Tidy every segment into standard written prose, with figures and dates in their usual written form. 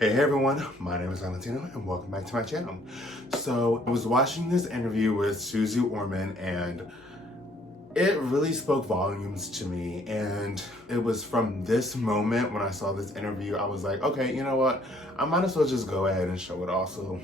Hey everyone, my name is Valentino and welcome back to my channel. So I was watching this interview with Suze Orman and it really spoke volumes to me, and it was from this moment when I saw this interview, I was like, okay, you know what? I might as well just go ahead and show it also.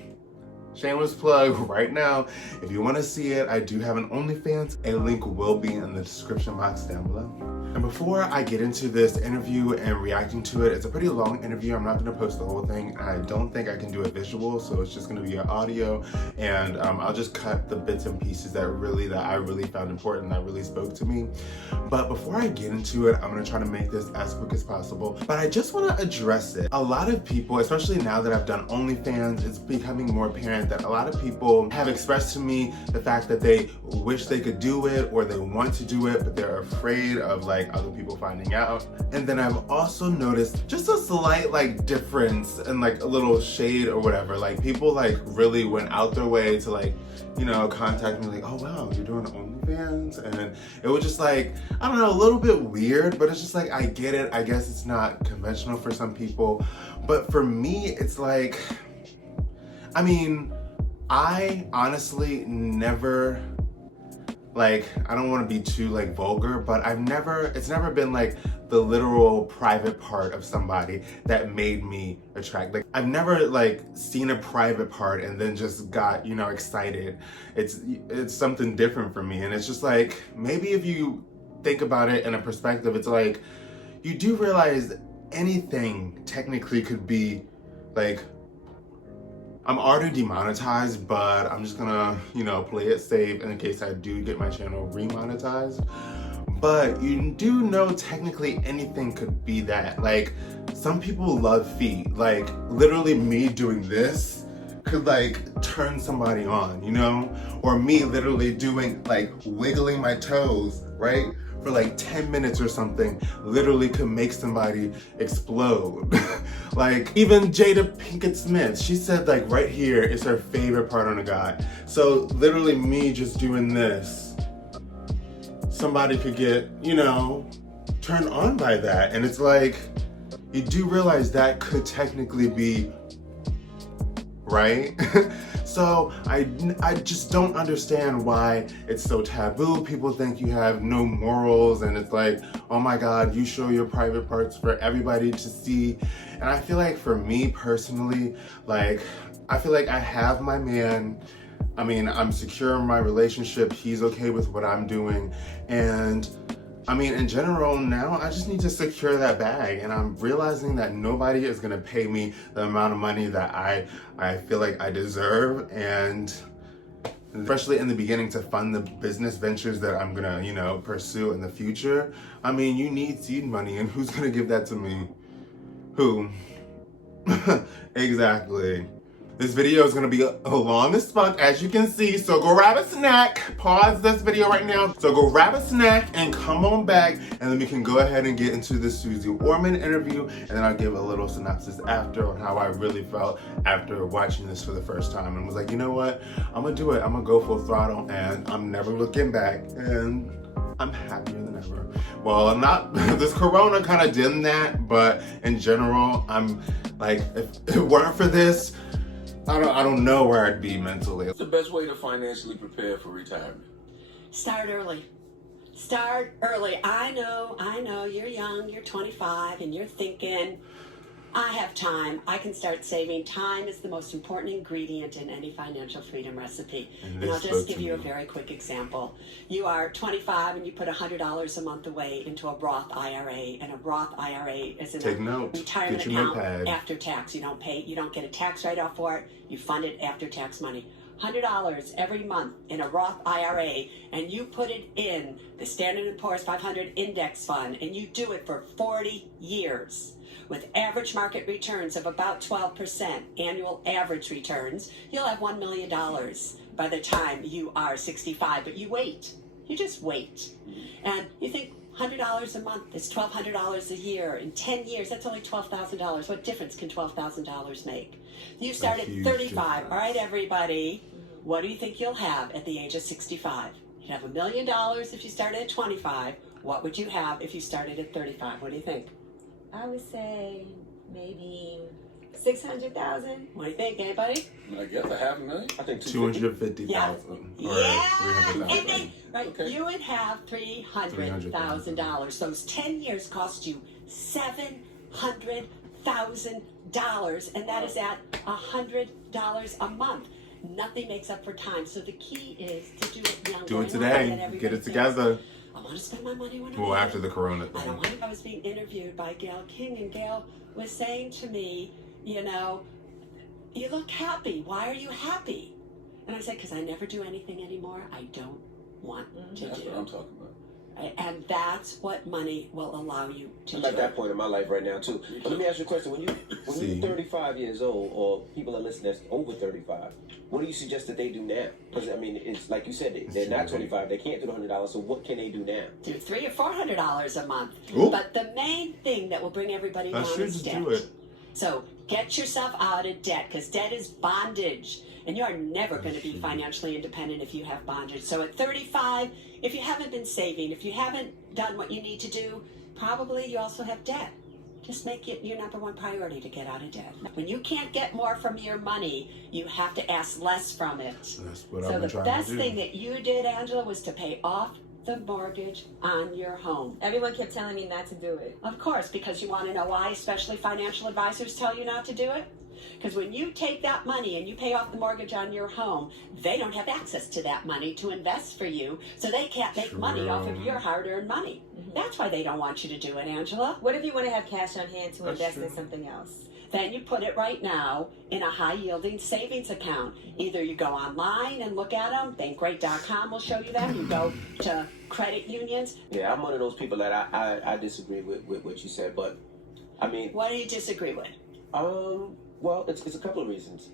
Shameless plug right now. If you want to see it, I do have an OnlyFans. A link will be in the description box down below. And before I get into this interview and reacting to it, it's a pretty long interview. I'm not going to post the whole thing. I don't think I can do a visual, so it's just going to be an audio. And I'll just cut the bits and pieces that I really found important, that really spoke to me. But before I get into it, I'm going to try to make this as quick as possible. But I just want to address it. A lot of people, especially now that I've done OnlyFans, it's becoming more apparent that a lot of people have expressed to me the fact that they wish they could do it or they want to do it, but they're afraid of like other people finding out. And then I've also noticed just a slight like difference and like a little shade or whatever. Like people like really went out their way to like, you know, contact me like, oh wow, you're doing OnlyFans? And it was just like, I don't know, a little bit weird, but it's just like, I get it. I guess it's not conventional for some people, but for me, it's like, I mean, I honestly never, like, I don't want to be too like vulgar, but it's never been like the literal private part of somebody that made me attracted. Like, I've never like seen a private part and then just got, you know, excited. It's something different for me. And it's just like, maybe if you think about it in a perspective, it's like, you do realize anything technically could be like, I'm already demonetized, but I'm just gonna, you know, play it safe in case I do get my channel remonetized. But you do know technically anything could be that. Like, some people love feet. Like, literally me doing this could like turn somebody on, you know? Or me literally doing like wiggling my toes, right? For like 10 minutes or something, literally could make somebody explode. Like even Jada Pinkett Smith, she said like right here is her favorite part on a guy. So literally me just doing this, somebody could get, you know, turned on by that. And it's like, you do realize that could technically be right? So I just don't understand why it's so taboo. People think you have no morals and it's like, oh my God, you show your private parts for everybody to see. And I feel like for me personally, like, I feel like I have my man. I mean, I'm secure in my relationship. He's okay with what I'm doing. And I mean, in general, now I just need to secure that bag, and I'm realizing that nobody is gonna pay me the amount of money that I feel like I deserve, and especially in the beginning to fund the business ventures that I'm gonna, you know, pursue in the future. I mean, you need seed money, and who's gonna give that to me? Who? Exactly. This video is gonna be long as fuck, as you can see, so go grab a snack. Pause this video right now. So go grab a snack and come on back, and then we can go ahead and get into the Suze Orman interview, and then I'll give a little synopsis after on how I really felt after watching this for the first time, and was like, you know what? I'm gonna do it. I'm gonna go full throttle, and I'm never looking back, and I'm happier than ever. Well, I'm not, this Corona kind of dimmed that, but in general, I'm like, if it weren't for this, I don't know where I'd be mentally. What's the best way to financially prepare for retirement? Start early. Start early. I know, you're young, you're 25, and you're thinking, I have time. I can start saving. Time is the most important ingredient in any financial freedom recipe. And I'll just give you a very quick example. You are 25 and you put $100 a month away into a Roth IRA, and a Roth IRA is a retirement account after tax. You don't get a tax write-off for it. You fund it after tax money. $100 every month in a Roth IRA, and you put it in the Standard & Poor's 500 index fund, and you do it for 40 years. With average market returns of about 12%, annual average returns, you'll have $1 million by the time you are 65. But you wait. You just wait. And you think $100 a month is $1,200 a year. In 10 years, that's only $12,000. What difference can $12,000 make? You start at 35. Difference. All right, everybody. What do you think you'll have at the age of 65? You'd have $1 million if you started at 25. What would you have if you started at 35? What do you think? I would say maybe 600,000. What do you think, anybody? I guess $500,000. I think 250,000 or Yeah. 300,000. And then, right, Okay. you would have $300,000. Those 10 years cost you $700,000, and that is at $100 a month. Nothing makes up for time. So the key is to do it young. Do it today. Get it together. I want to spend my money when I'm Well, young. after the corona I thing. don't want. I was being interviewed by Gail King, and Gail was saying to me, you look happy. Why are you happy? And I said, because I never do anything anymore I don't want to That's do. what I'm talking about. And that's what money will allow you to I'm do. at that point in my life right now too. But let me ask you a question: when you're See. 35 years old, or people are listening that's over 35, what do you suggest that they do now? Because I mean, it's like you said, they're not 25, they can't do the $100. So what can they do now? Do $300 or $400 a month. Ooh. But the main thing that will bring everybody That's down true, is just debt. do it. So get yourself out of debt, because debt is bondage. And you are never going to be financially independent if you have bondage. So at 35, if you haven't been saving, if you haven't done what you need to do, probably you also have debt. Just make it your number one priority to get out of debt. When you can't get more from your money, you have to ask less from it. That's what So I've been the trying best to do. thing that you did, Angela, was to pay off the mortgage on your home. Everyone kept telling me not to do it. Of course, because you want to know why, especially financial advisors tell you not to do it. Because when you take that money and you pay off the mortgage on your home, they don't have access to that money to invest for you, so they can't make money off of your hard-earned money. That's why they don't want you to do it, Angela. What if you want to have cash on hand to That's invest true. in something else? Then you put it right now in a high-yielding savings account. Either you go online and look at them, bankrate.com will show you that. You go to credit unions. Yeah, I'm one of those people that I disagree with what you said, but I mean, What do you disagree with? well, it's a couple of reasons.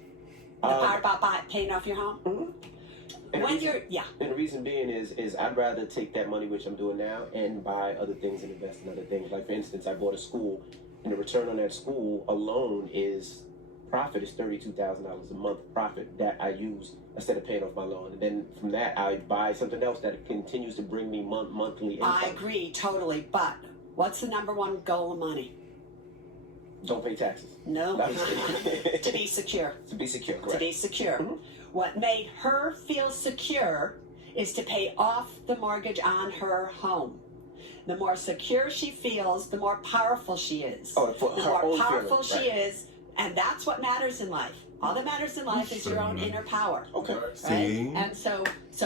The part about paying off your home? And When the you're, reason, yeah. and the reason being is I'd rather take that money, which I'm doing now, and buy other things and invest in other things. Like for instance, I bought a school, and the return on that school alone is $32,000 a month profit that I use instead of paying off my loan. And then from that, I buy something else that continues to bring me monthly income. I agree totally, but what's the number one goal of money? Don't pay taxes. No, I'm just kidding. to be secure. To be secure, To correct. be secure. Mhm. What made her feel secure is to pay off the mortgage on her home. The more secure she feels, the more powerful she is. Oh, for The her more own powerful feeling, she right. is, and that's what matters in life. All that matters in life is your own inner power. Okay. Right? See? And so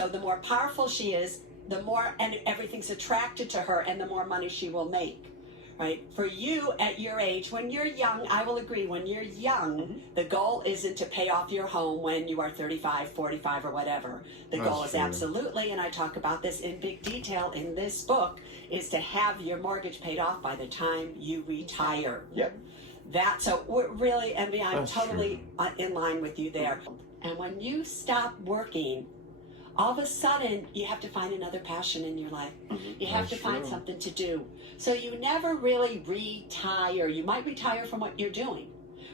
the more powerful she is, the more, and everything's attracted to her, and the more money she will make. Right? For you at your age, when you're young, I will agree, when you're young, the goal isn't to pay off your home when you are 35, 45, or whatever. The That's goal is true. absolutely, and I talk about this in big detail in this book, is to have your mortgage paid off by the time you retire. Yep. So we're really, and I'm That's totally in line with you there. And when you stop working, all of a sudden you have to find another passion in your life. You have That's to find true. something to do. So you never really retire. You might retire from what you're doing,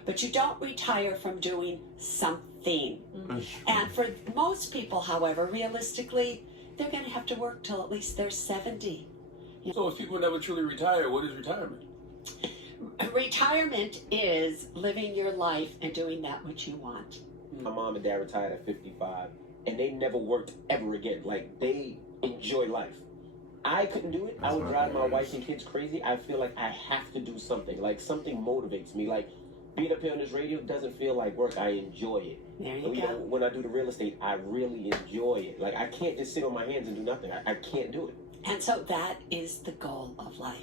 but you don't retire from doing something. That's true. And for most people, however, realistically, they're going to have to work till at least they're 70. So if people never truly retire, what is retirement? Retirement is living your life and doing that which you want. My mom and dad retired at 55, and they never worked ever again. Like, they enjoy life. I couldn't do it. I That's would my drive my parents. wife and kids crazy. I feel like I have to do something. Like, something motivates me. Like, being up here on this radio doesn't feel like work. I enjoy it. There you You go. know, when I do the real estate, I really enjoy it. Like, I can't just sit on my hands and do nothing. I can't do it. And so that is the goal of life.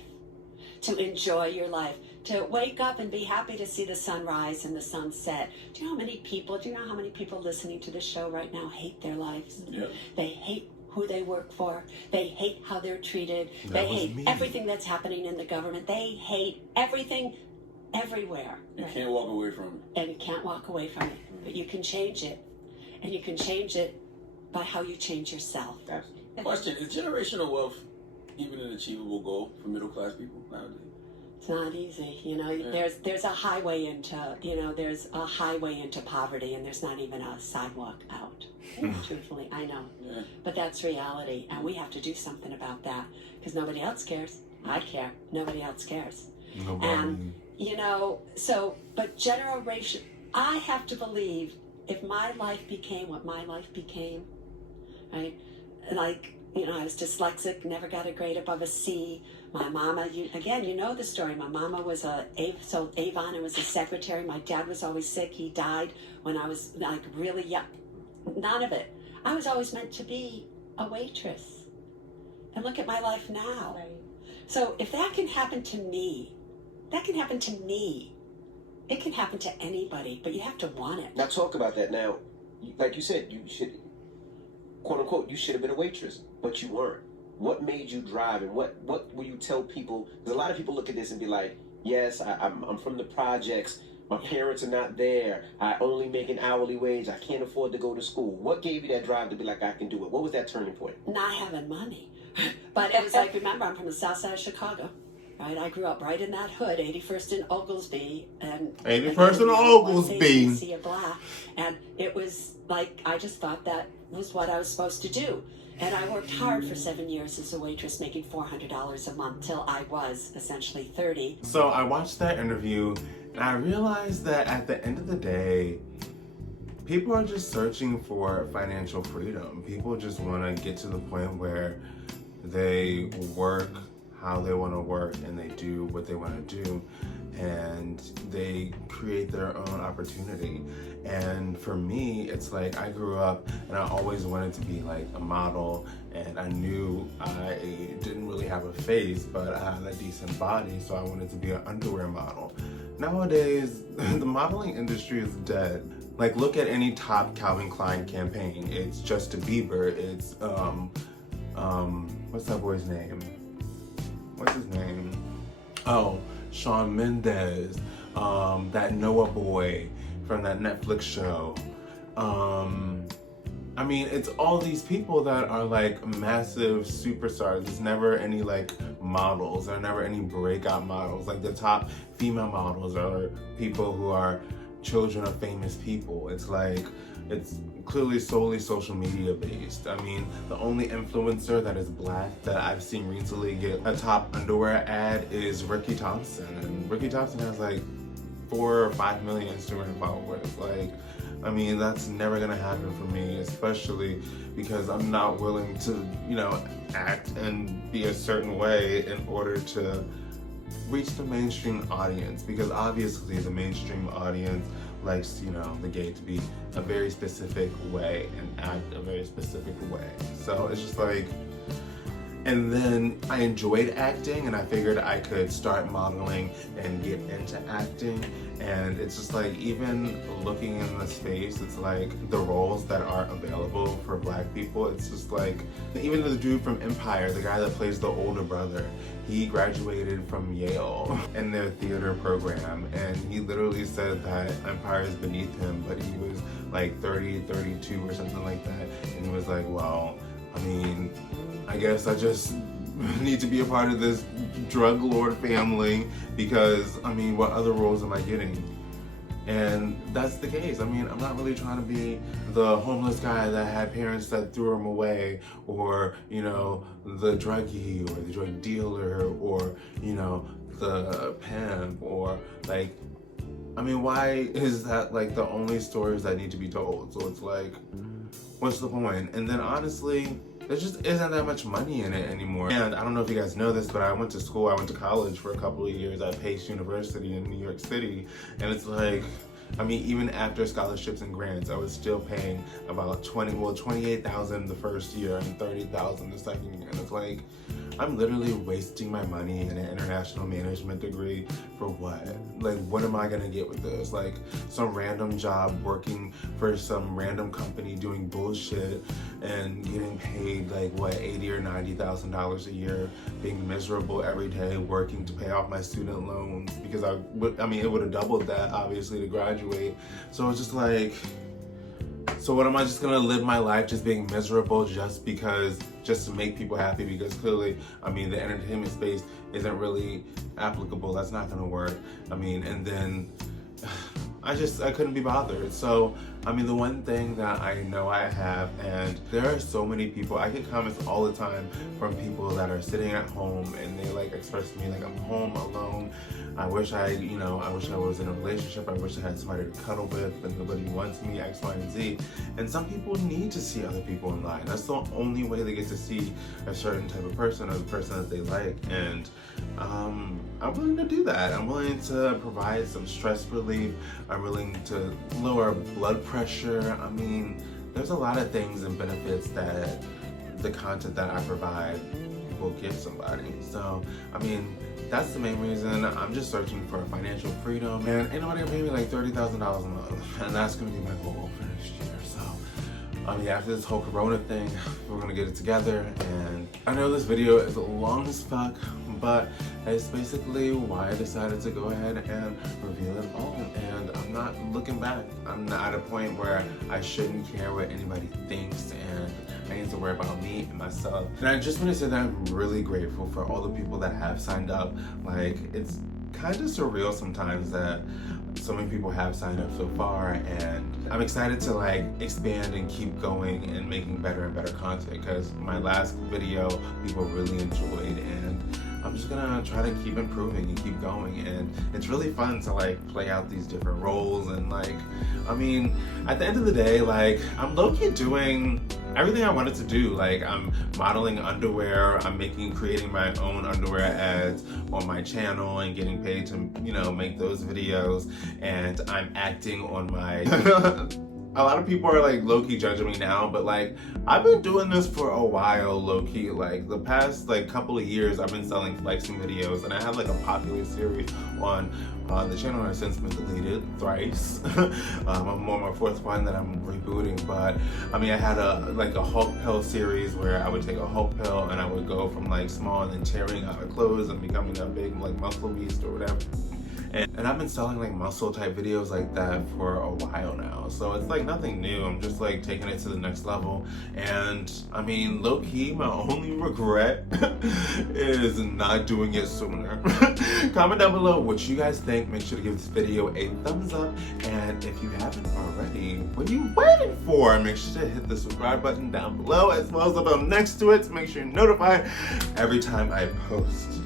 To enjoy your life, to wake up and be happy to see the sunrise and the sunset. Do you know how many people listening to this show right now hate their lives? Yeah. They hate who they work for. They hate how they're treated. That They was hate me. everything that's happening in the government. They hate everything everywhere. You can't walk away from it. And you can't walk away from it. But you can change it. And you can change it by how you change yourself. Absolutely. Question, is generational wealth even an achievable goal for middle class people nowadays? It's not easy, Yeah. There's a highway into poverty, and there's not even a sidewalk out. Truthfully, I know, Yeah. but that's reality, and we have to do something about that because nobody else cares. I care. Nobody else cares. Nobody. And you know, but generation, I have to believe if my life became what my life became, right? Like, you know, I was dyslexic, never got a grade above a C. My mama, you know the story. My mama was sold Avon and was a secretary. My dad was always sick. He died when I was like really young. None of it. I was always meant to be a waitress. And look at my life now. Right. So if that can happen to me, that can happen to me. It can happen to anybody, but you have to want it. Now talk about that. Now, like you said, you should, quote unquote, you should have been a waitress, but you weren't. What made you drive, and what will you tell people? Because a lot of people look at this and be like, yes, I'm from the projects. My parents are not there. I only make an hourly wage. I can't afford to go to school. What gave you that drive to be like, I can do it? What was that turning point? Not having money. But it was like, remember, I'm from the south side of Chicago. Right, I grew up right in that hood, 81st and Oglesby, and 81st and Oglesby. Sea of Black, and it was like I just thought that was what I was supposed to do, and I worked hard for 7 years as a waitress, making $400 a month till I was essentially 30. So I watched that interview, and I realized that at the end of the day, people are just searching for financial freedom. People just want to get to the point where they work how they want to work and they do what they want to do, and they create their own opportunity. And for me, it's like I grew up and I always wanted to be like a model, and I knew I didn't really have a face, but I had a decent body, so I wanted to be an underwear model. Nowadays, the modeling industry is dead. Like, look at any top Calvin Klein campaign. It's Justin Bieber, it's what's that boy's name? What's his name? Oh, Shawn Mendes, that Noah boy from that Netflix show. I mean, it's all these people that are like massive superstars. There's never any like models. There are never any breakout models. Like the top female models are people who are children of famous people. It's like, it's clearly solely social media based. I mean, the only influencer that is black that I've seen recently get a top underwear ad is Ricky Thompson. And Ricky Thompson has like 4 or 5 million Instagram followers. Like, I mean, that's never gonna happen for me, especially because I'm not willing to, you know, act and be a certain way in order to reach the mainstream audience, because obviously the mainstream audience likes, you know, the gay to be a very specific way and act a very specific way. So it's just like, and then I enjoyed acting and I figured I could start modeling and get into acting. And it's just like, even looking in the space, it's like the roles that are available for black people, it's just like, even the dude from Empire, the guy that plays the older brother, he graduated from Yale in their theater program, and he literally said that Empire is beneath him, but he was like 30, 32 or something like that. And he was like, well, I mean, I guess I just need to be a part of this drug lord family, because, I mean, what other roles am I getting? And that's the case. I mean, I'm not really trying to be the homeless guy that had parents that threw him away, or, you know, the druggie or the drug dealer, or, you know, the pimp, or like, I mean, why is that like the only stories that need to be told? So it's like, what's the point? And then honestly, there just isn't that much money in it anymore. And I don't know if you guys know this, but I went to college for a couple of years at Pace University in New York City. And it's like, I mean, even after scholarships and grants, I was still paying about $28,000 the first year and $30,000 the second year. And it's like, I'm literally wasting my money in an international management degree for what? Like, what am I gonna get with this? Like, some random job working for some random company doing bullshit and getting paid like what, $80,000 or $90,000 a year, being miserable every day, working to pay off my student loans, because it would have doubled that obviously to graduate. So it's just like, so what, am I just gonna live my life just being miserable just to make people happy? Because clearly, I mean, the entertainment space isn't really applicable. That's not gonna work. I mean, and then I couldn't be bothered. So, I mean, the one thing that I know I have, and there are so many people, I get comments all the time from people that are sitting at home and they like express to me like, I'm home alone. I wish I was in a relationship. I wish I had somebody to cuddle with, but nobody wants me, X, Y, and Z. And some people need to see other people in line. That's the only way they get to see a certain type of person or the person that they like. And I'm willing to do that. I'm willing to provide some stress relief. I'm willing to lower blood pressure. I mean, there's a lot of things and benefits that the content that I provide will give somebody. So, I mean, that's the main reason. I'm just searching for financial freedom, and ain't nobody gonna pay me like $30,000 a month, and that's gonna be my goal for next year. So, yeah, after this whole Corona thing, we're gonna get it together. And I know this video is long as fuck, but it's basically why I decided to go ahead and reveal it all. And I'm not looking back. I'm not at a point where I shouldn't care what anybody thinks, and I need to worry about me and myself. And I just want to say that I'm really grateful for all the people that have signed up. Like, it's kind of surreal sometimes that so many people have signed up so far, and I'm excited to like expand and keep going and making better and better content, because my last video people really enjoyed, and I'm just gonna try to keep improving and keep going. And it's really fun to like play out these different roles. And like, I mean, at the end of the day, like, I'm low-key doing everything I wanted to do. Like, I'm modeling underwear, I'm creating my own underwear ads on my channel and getting paid to, you know, make those videos, and I'm acting on my a lot of people are like low-key judging me now, but like, I've been doing this for a while, low-key. Like, the past like couple of years I've been selling flexing videos, and I had like a popular series on the channel has since been deleted thrice. I'm on my fourth one that I'm rebooting, but I mean, I had a Hulk pill series where I would take a Hulk pill and I would go from like small and then tearing out of clothes and becoming a big like muscle beast or whatever. And I've been selling like muscle type videos like that for a while now. So it's like nothing new. I'm just like taking it to the next level. And I mean, low key, my only regret is not doing it sooner. Comment down below what you guys think. Make sure to give this video a thumbs up. And if you haven't already, what are you waiting for? Make sure to hit the subscribe button down below, as well as the bell next to it to make sure you're notified every time I post.